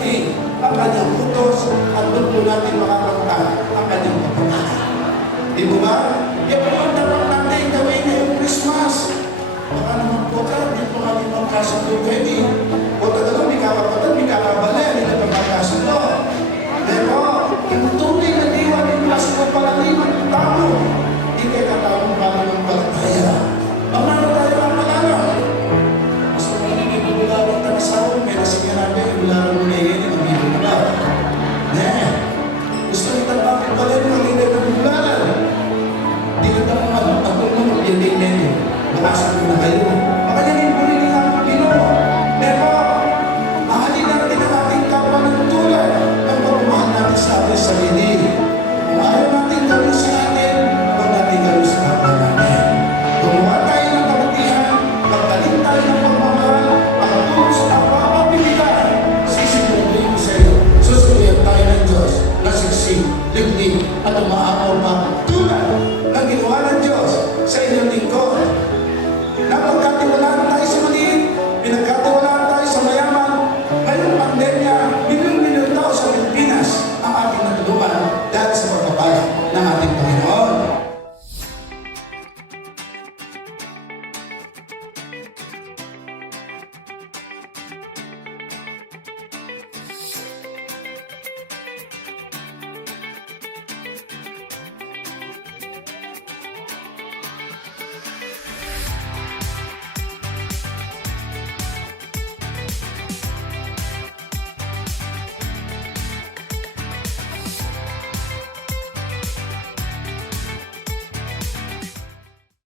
dating ang kanyang utos at doon po natin makakamtan ang kanyang pagpapala. Di ba ba? Yan po ang dapat natin gawin ngayong Christmas. Baka naman po ka, di po kami magkasundo kayo. O talagang may kakapatid, may kakabali, hindi na magkasundo. Pero, yung tunay na diwa ng Pasko pala limang tao, hindi kayo katawang pala ng palataya. Mamano tayo ang palalang. Gusto mo nang ibulalang tanasawang, may nasigyan natin, ibulalang mo na yun, ibulalang mo na. Gusto nyo bakit pala yung malinay ng ibulalang? Hindi ka naman at kung mo, yung din ninyo. Makasabi na kayo.